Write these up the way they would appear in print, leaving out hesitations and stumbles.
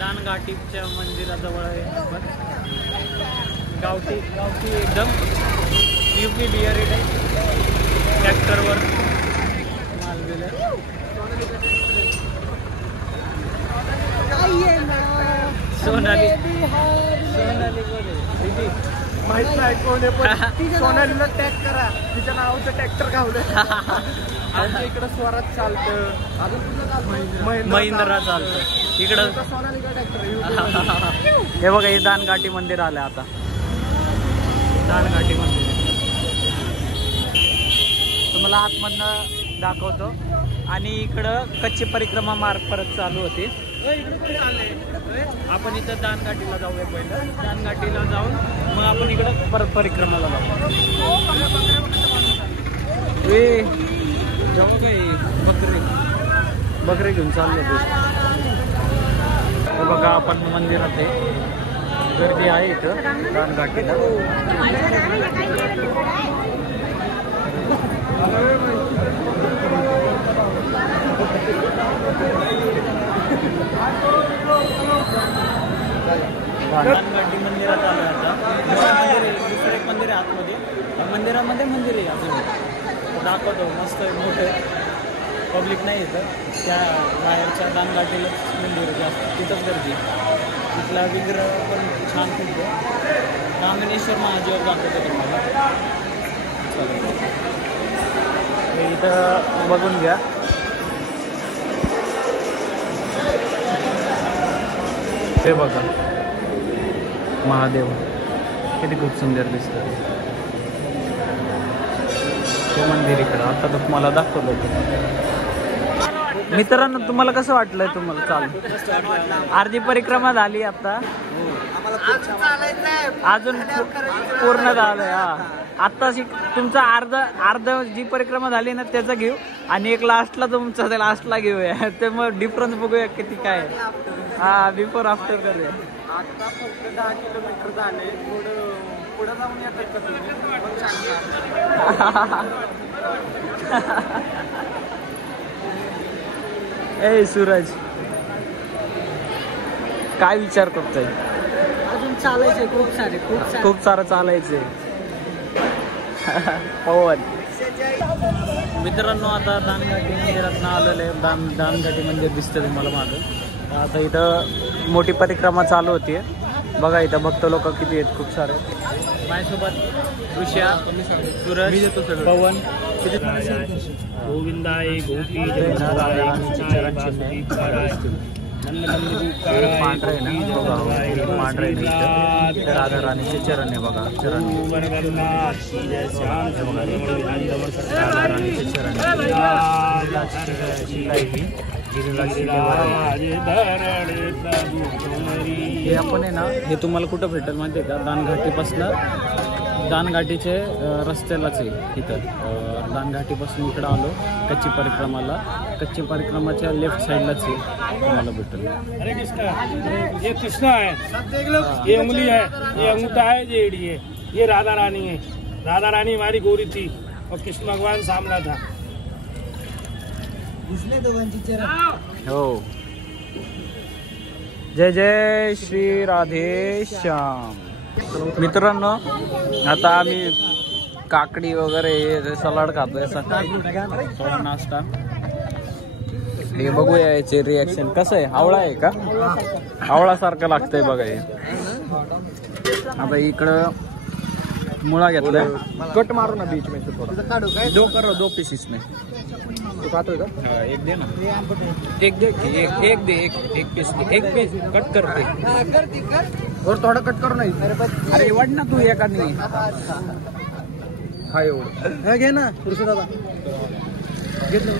दानघाटीच्या मंदिराजवळ आहे आपण. गावठी गावठी एकदम युपी बियर आहे. ट्रॅक्टरवर माल गेलं. सोनाली सोनाली बोले माहित नाही कोण आहे पण सोनालीला टॅग करा. तिच्या नावाचं ट्रॅक्टर गावलं. आमच्या इकडं स्वराज चालतं. अजून महिंद्रा चालतं इकडं. सोनालीचा ट्रॅक्टर. हे बघा हे दानघाटी मंदिर आलं आता. दानघाटी मंदिर तुम्हाला आतमधनं दाखवतो. आणि इकडं कच्ची परिक्रमा मार्ग परत चालू होती. आपण इथं दानघाटीला जाऊया पहिलं. दानघाटीला जाऊन मग आपण इकडं परत परिक्रमाला जाऊ. जाऊ काय बकरे घेऊन चालले ते. बघा आपण मंदिरात आहे. गर्दी आहे इथं दानघाटीला. दानघाटी मंदिरात आलं आता. दुसरं एक मंदिर आहे आतमध्ये. मंदिरामध्ये मंदिर आहे अजून दाखवतो. मस्त मोठं पब्लिक नाही येतं. त्या बाहेरच्या दानघाटीला मंदिर जास्त तिथंच गर्दी. तिथला विग्रह पण छान खूप आहे. रामनेश्वर महादेव दाखवतो तुम्हाला. इथं बघून घ्या. हे बघा महादेव किती खूप सुंदर दिसतं. ते मंदिर इकडं आता तर तुम्हाला दाखवलं होतं. मित्रांनो तुम्हाला कसं वाटलंय? तुम्हाला चालू अर्धी परिक्रमा झाली आता. अजून पूर्ण झालंय. हा आता तुमचा अर्ध जी परिक्रमा झाली ना त्याचा घेऊ. आणि एक लास्टला तुमचा लास्टला घेऊया. ते मग डिफरन्स बघूया किती काय. हा बिफोर आफ्टर करूया. आता फक्त 10 किलोमीटर झाले. थोडं पुढं जाऊन येतात का तुम्ही? ए सूरज काय विचार करतोय? अजून चालायचे खूप सारं चालायचंय. पवन मित्रांनो आता दानघाटी मंदिरात आलेलं आहे. दानघाटी मंदिर दिसतं तुम्हाला मागं. आता इथं मोठी परिक्रमा चालू होतीये. बघा इथं भक्त लोक किती आहेत. खूप सारे. माझ्यासोबत ऋषा, सूरज, पवन. गोविंदाय गोपी पांढरे आहे ना. पांढरे राधा राणीचे चरण आहे बघा. चरण राणीचे चरण. हे आपण आहे ना हे तुम्हाला कुठं भेटेल माहिती आहे का? दानघाटीचे रस्त्यालाच आहे. इथं दानघाटीपासून इकडं आलो कच्ची परिक्रमाला. कच्ची परिक्रमाच्या लेफ्ट साईडलाच आहे तुम्हाला भेटेल. हरे कृष्णा. ये कृष्णा है, ये उंगली है, ये अंगूठा है, ये एड़ी है. ये राधा रानी है. राधा रानी हमारी गौरी थी और कृष्ण भगवान सामना था. हो. जय जय श्री राधे श्याम. मित्रांनो आता आम्ही काकडी वगैरे सलाड खातोय सकाळी थोडा नाश्ता. हे बघूया याचे रिॲक्शन कसं आहे. आवळा आहे का? आवळा सारखं लागतंय बघा हे. आता इकडं मुळा घेतलाय. कट मारो ना बीच में से थोड़ा. दो करो 2 पीसेस में. तू खातोय का? एक दे ना. एक दे. एक दे. एक पीस दे. एक पीस कट करते. और थोडा कट करू नाही. अरे वड ना तू एखादी. हा एवढं हे घे ना पुरुष दादा. घेतलं.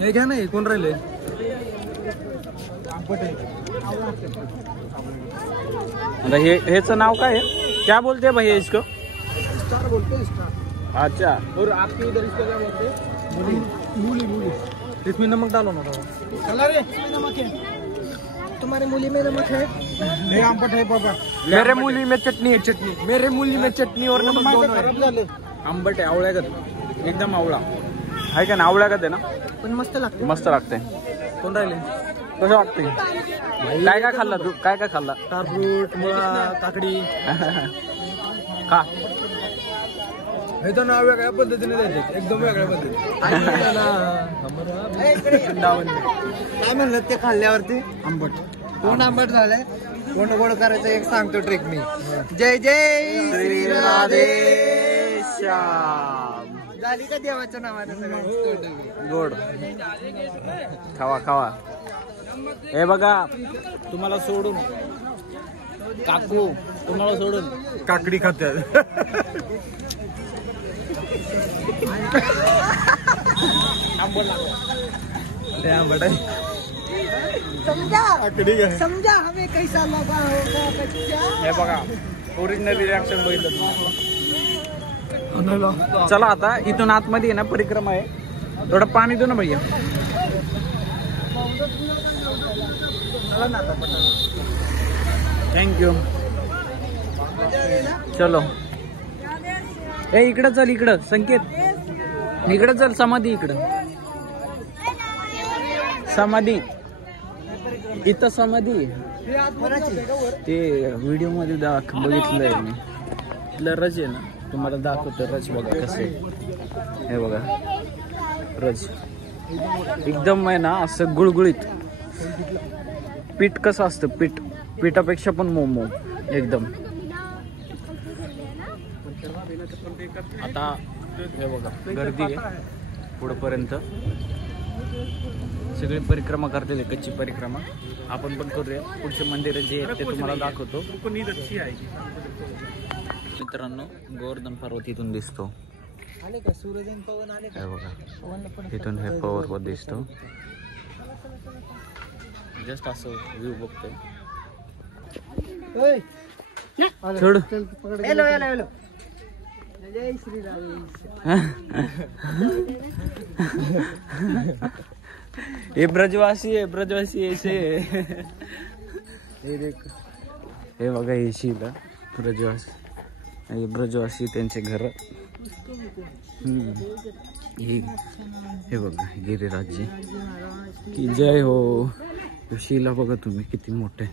हे घ्या नाही. कोण राहिले? आता हेचं नाव काय आहे? क्या बोलते हैं भैया इसको? स्टार बोलते हैं. स्टार. अच्छा. और आपके इधर इसको क्या बोलते हैं? मूली. मूली. इसमें नमक डालो ना दादा. चला रे. नमक है तुम्हारे मूली में. नमक है. नहीं आमपट है पापा. मेरे मुली में चटनी है चटणी. मेरे मुली में चटणी और नमक दोनों है. आंबट आहे, आवळ्यागत एकदम आवळा आहे का ना, आवळ्यागत आहे ना, पण मस्त लागते. मस्त लागते. कोण राहिले? कसं वाटते? काय काय खाल्ला तू? काय काय खाल्ला? तारफ्रूट, मुळा, काकडी. का हे तर नाव वेगळ्या पद्धतीने द्यायचे, एकदम वेगळ्या पद्धतीने. काय म्हणलं ते खाल्ल्यावरती? आंबट. कोण आंबट झालंय? कोण गोड करायचं एक सांगतो ट्रिक मी. जय जय श्री राधे श्याम. झाली का देवाच्या नावाने सगळं गोड. खावा खावा. हे बघा, तुम्हाला सोडून काकू, तुम्हाला सोडून काकडी खात्यात. आंबट आहे. समजा हमें कैसा लगा होगा बच्चा. हे बघा, ओरिजिनल रिॲक्शन बघितलं. चला आता इथून आतमध्ये आहे ना परिक्रमा आहे, थोडं पाणी दो ना भैया. थँक्यू. चलो. ए इकडं चल, इकडं संकेत, इकडं चल. समाधी इकडं, समाधी इथं समाधी. ते व्हिडिओ मध्ये बघितलंय मी. इथलं रज आहे ना, तुम्हाला दाखवतो रज. बघा कसे, हे बघा रज एकदम आहे ना असं गुळगुळीत. पीठ कसं असतं, पिठापेक्षा पण मोमो एकदम. आता हे बघा गर्दी आहे पुढेपर्यंत, सगळे परिक्रमा करते, कच्ची परिक्रमा. आपण पण करूया. पुढचे मंदिर जे आहेत ते तुम्हाला दाखवतो. मित्रांनो, गोवर्धन पर्वत इथून दिसतो. हे बघा, इथून हे पर्वत दिसतो. जस्ट असं व्ह्यू बघतोय. सोड. Hello hello hello. जय श्री राधे. हे ब्रजवासी आहे, ब्रजवासी ऐसे. हे बघा, हे शीला ब्रजवासी, हे ब्रजवासी त्यांचे घर. हे बघा गिरिराजजी की जय हो. शिला बघा तुम्ही किती मोठे.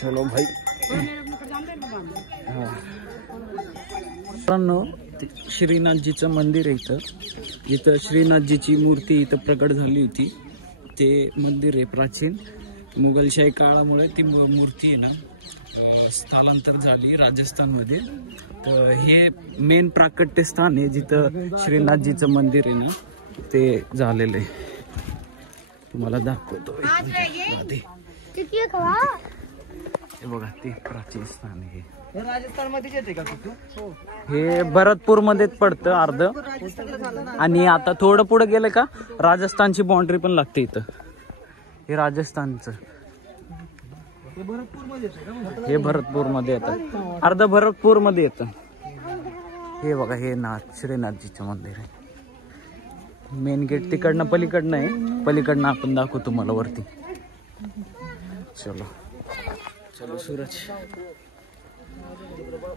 चलो भाई. मित्रांनो, श्रीनाथजीचं मंदिर आहे इथं. इथं श्रीनाथजीची मूर्ती इथं प्रकट झाली होती. ते मंदिर आहे प्राचीन. मुघलशाही काळामुळे ती मूर्ती आहे ना स्थलांतर झाली राजस्थानमध्ये. तर हे मेन प्राकट्य स्थान आहे जिथं श्रीनाथजीचं मंदिर आहे ना ते झालेलं आहे. तुम्हाला दाखवतो. हे बघा, ते प्राचीन स्थान आहे. राजस्थान मध्ये येते का तू? हे भरतपूर मध्येच पडतं अर्ध. आणि आता थोडं पुढे गेलं का राजस्थानची बाउंड्री पण लागते इथं. हे राजस्थानचं, हे भरतपूर मध्ये येतं, अर्ध भरतपूर मध्ये येतं. हे बघा, हे श्रीनाथजीचं मंदिर आहे. मेन गेट तिकडनं पलीकडनं आहे. पलीकडनं आपण दाखवतो तुम्हाला वरती. चलो चलो सूरज.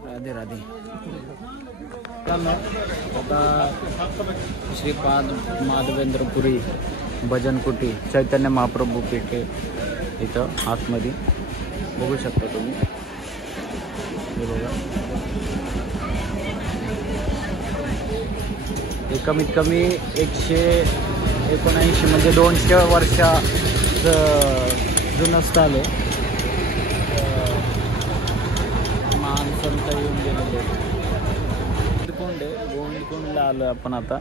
राधे राधे. आता श्रीपाद माधवेंद्रपुरी भजनकुटी चैतन्य महाप्रभू पेठे इथं आतमध्ये बघू शकता तुम्ही. हे बघा, हे कमीत कमी 179 म्हणजे 200 वर्षाचं जुनं स्थळ आहे. महान संत येऊन गेलेले. गोविंद आहे, गोविंद कुंडला आलो आपण आता.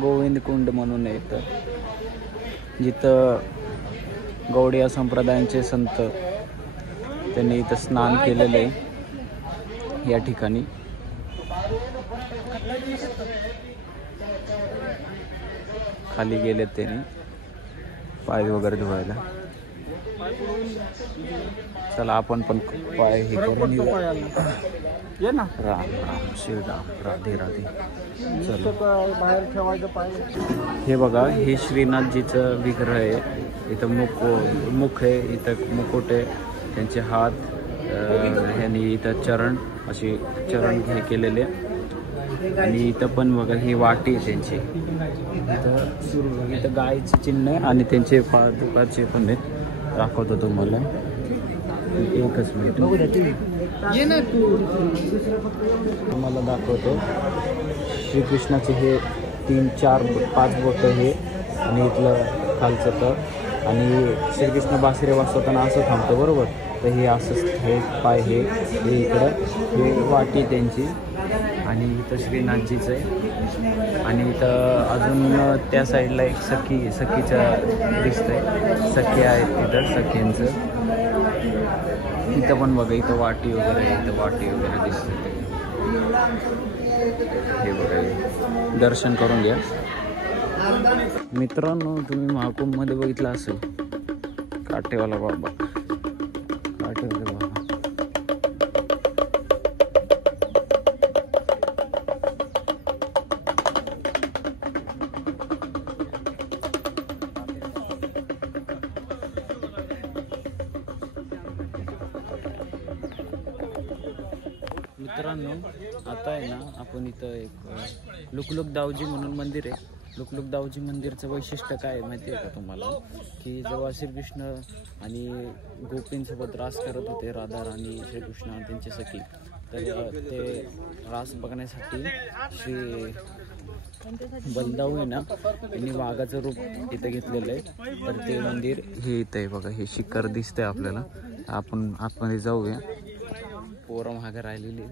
गोविंद कुंड म्हणून आहे इथं, जिथं गौडिया संप्रदायांचे संत त्यांनी इथं स्नान केलेलं आहे या ठिकाणी. खाली गेले त्यांनी पाय वगैरे धुवायला. चला आपण पण पाय हे करून येऊया. ये ना. राम राम श्रीराम राधे राधे. चला बाहेर ठेवायचं पाहिजे. हे बघा हे श्रीनाथजीचं विग्रह आहे. इथं मुख आहे, इथं मुकुट आहे, त्यांचे हात, ह्यांनी इथं चरण असे चरण हे केलेले. आणि इथं पण बघा ही वाटी आहे त्यांची. इथं गायचे चिन्ह आहे आणि त्यांचे पादुकाचे पण आहेत. दाखवतो तुम्हाला एकच मिनिट. तुम्हाला दाखवतो श्रीकृष्णाचे हे 3, 4, 5 बोटं हे आणि इथलं खालचं तर. आणि श्रीकृष्ण बासरी वाजवताना असं थांबतो बरोबर. तर हे असंच हे पाय हे इकडं हे वाटी त्यांची. आणि इथं श्रीनाथजीचं आहे. आणि इथं अजून त्या साईडला एक सखीचं दिसतंय. सखी आहेत तिथं सखींचं. इथं पण बघा इथं वाटी वगैरे आहे. इथं वाटी वगैरे दिसते. हे बघा दर्शन करून घ्या मित्रांनो. तुम्ही महाकुंभमध्ये बघितलं असेल काटेवाला बाबा. काटेवाला बाबा मित्रांनो. आता आहे ना आपण इथं एक लुकलुक दावजी म्हणून मंदिर आहे. लुकलुक दावजी मंदिरचं वैशिष्ट्य काय माहिती आहे का तुम्हाला? की जेव्हा श्रीकृष्ण आणि गोपींसोबत रास करत होते, राधा राणी श्रीकृष्ण आणि त्यांचे सखी, तर ते रास बघण्यासाठी श्री बलदाऊ आहे ना यांनी वाघाचं रूप इथं घेतलेलं आहे. तर ते मंदिर हे इथं आहे बघा. हे शिखर दिसतंय आपल्याला. आपण आतमध्ये जाऊया. पोरं मागे राहिलेली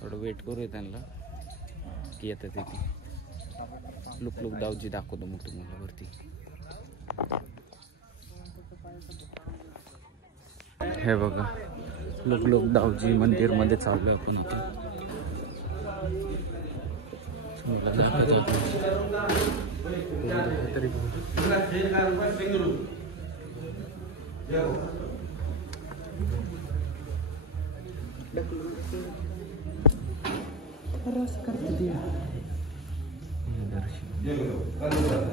थोडं वेट करूया त्यांना की येतं तिथे. लुकलुक दावजी दाखवतो मग तुम्हाला वरती. हे बघा लुकलुक दावजी मंदिर मध्ये चाललोय आपण आता.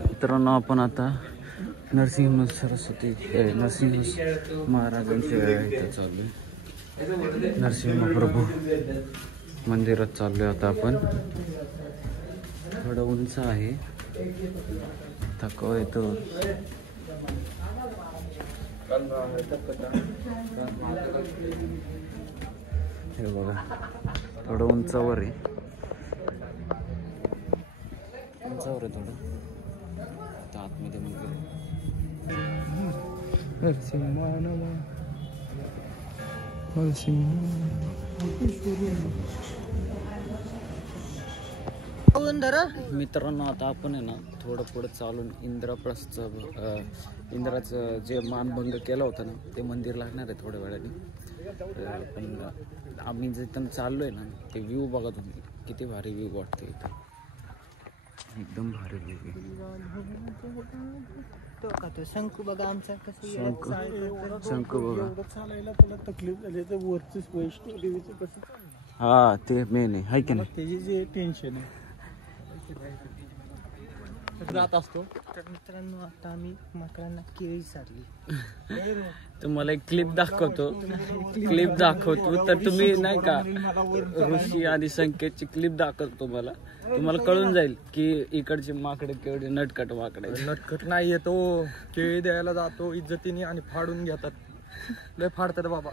मित्रांनो आपण आता नरसिंह महाराजांच्या इथं चाललोय. नरसिंह प्रभू मंदिरात चाललोय आता आपण. थोडं उंच आहे, थकवा येतो. हे बघा थोडं उंचावर आहे. उंचावर आहे थोडं. आतमध्ये मंदिर मित्रांनो. आता आपण आहे ना थोडं पुढं चालून इंद्राचं जे मानभंग केला होता ना ते मंदिर लागणार आहे थोड्या वेळाने. पण आम्ही जिथं चाललोय ना ते व्ह्यू बघा तुम्ही. किती भारी व्ह्यू वाटते इथं. एकदम भारी व्ह्यू. शंख बघा आमचा कसं शंख बघा. चालायला तुला तकलीफ झाली तर वरतीच वैष्णव देवीचं कसं. हा ते मेन आहे की नाही. त्याची जे टेन्शन आहे जात असतो. तर मित्रांनो आता आम्ही मकरांना केळी चालली. तुम्हाला एक क्लिप दाखवतो. तर तुम्ही नाही का ऋषी आणि संकेतची क्लिप दाखवतो तुम्हाला. तुम्हाला कळून जाईल की इकडचे माकडे केवढे नटकट वाकडे. नटखट नाहीये तो. केळी द्यायला जातो इज्जतीने आणि फाडून घेतात. लय फाडतात बाबा.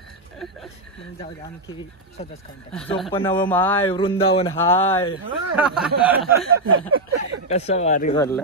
जाऊ दे आम्ही केळी स्वतःच खाऊन. चोपन्न माय वृंदावन हाय. कसा भारी बोलला.